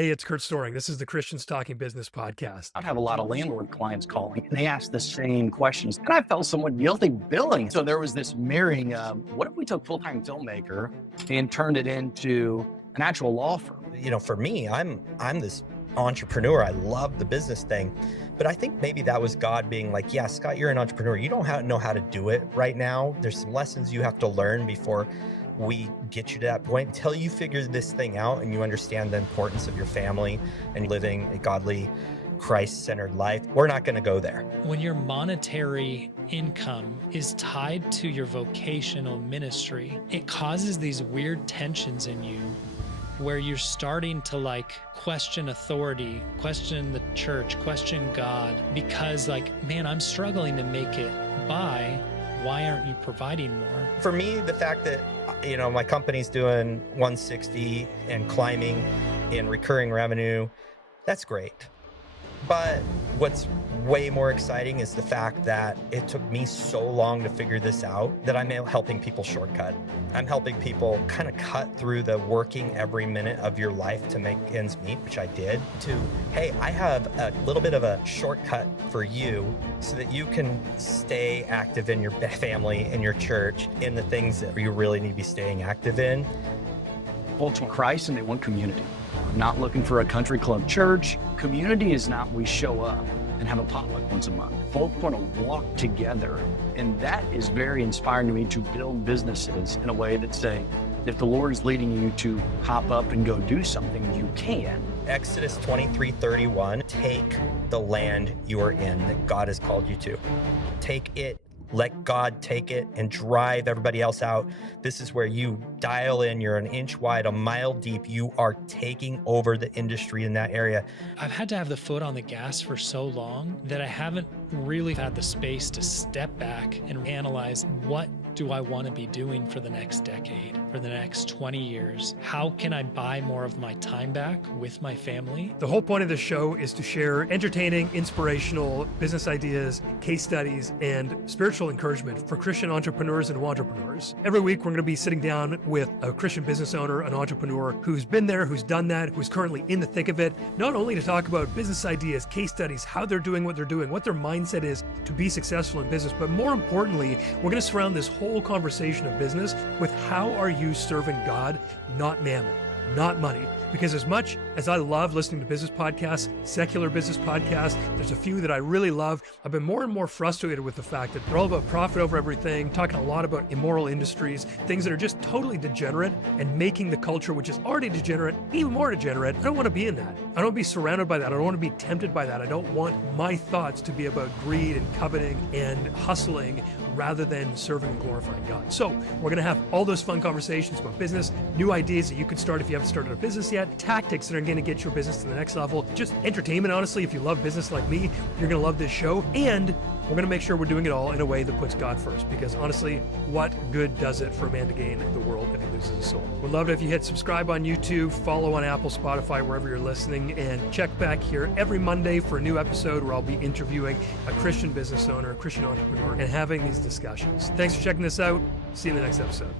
Hey, it's Curt Storring. This is the Christians Talking Business podcast. I have a lot of landlord clients call me and they ask the same questions. And I felt somewhat guilty billing. So there was this mirroring of what if we took full-time filmmaker and turned it into an actual law firm? For me, I'm this entrepreneur. I love the business thing. But I think maybe that was God being like, yeah, Scott, you're an entrepreneur. You don't know how to do it right now. There's some lessons you have to learn before we get you to that point. Until you figure this thing out and you understand the importance of your family and living a godly, Christ-centered life, we're not going to go there. When your monetary income is tied to your vocational ministry, it causes these weird tensions in you where you're starting to question authority, question the church, question God, because man, I'm struggling to make it by. Why aren't you providing more? For me, the fact that, my company's doing 160 and climbing in recurring revenue, that's great. But what's way more exciting is the fact that it took me so long to figure this out that I'm helping people shortcut. I'm helping people kind of cut through the working every minute of your life to make ends meet, which I did, to, hey, I have a little bit of a shortcut for you so that you can stay active in your family and your church in the things that you really need to be staying active in. Folks want Christ and they want community. I'm not looking for a country club church. Community is not we show up and have a potluck once a month. Folks want to walk together. And that is very inspiring to me, to build businesses in a way that say, if the Lord is leading you to hop up and go do something, you can. Exodus 23:31, take the land you are in that God has called you to. Take it. Let God take it and drive everybody else out. This is where you dial in. You're an inch wide, a mile deep. You are taking over the industry in that area. I've had to have the foot on the gas for so long that I haven't really had the space to step back and analyze, what do I want to be doing for the next decade, for the next 20 years? How can I buy more of my time back with my family? The whole point of this show is to share entertaining, inspirational business ideas, case studies, and spiritual encouragement for Christian entrepreneurs and entrepreneurs. Every week, we're going to be sitting down with a Christian business owner, an entrepreneur who's been there, who's done that, who's currently in the thick of it, not only to talk about business ideas, case studies, how they're doing what they're doing, what their mindset is to be successful in business, but more importantly, we're going to surround this whole conversation of business with how are you serving God, not mammon, not money. Because as much as I love listening to business podcasts, secular business podcasts, there's a few that I really love. I've been more and more frustrated with the fact that they're all about profit over everything, talking a lot about immoral industries, things that are just totally degenerate and making the culture, which is already degenerate, even more degenerate. I don't want to be in that. I don't want to be surrounded by that. I don't want to be tempted by that. I don't want my thoughts to be about greed and coveting and hustling rather than serving and glorifying God. So we're going to have all those fun conversations about business, new ideas that you could start if you haven't started a business yet, tactics that are going to get your business to the next level, just entertainment. Honestly, if you love business like me, you're going to love this show. And we're going to make sure we're doing it all in a way that puts God first, because honestly, what good does it for a man to gain the world if he loses his soul? We'd love it if you hit subscribe on YouTube, follow on Apple, Spotify, wherever you're listening, and check back here every Monday for a new episode where I'll be interviewing a Christian business owner, a Christian entrepreneur, and having these discussions. Thanks for checking this out. See you in the next episode.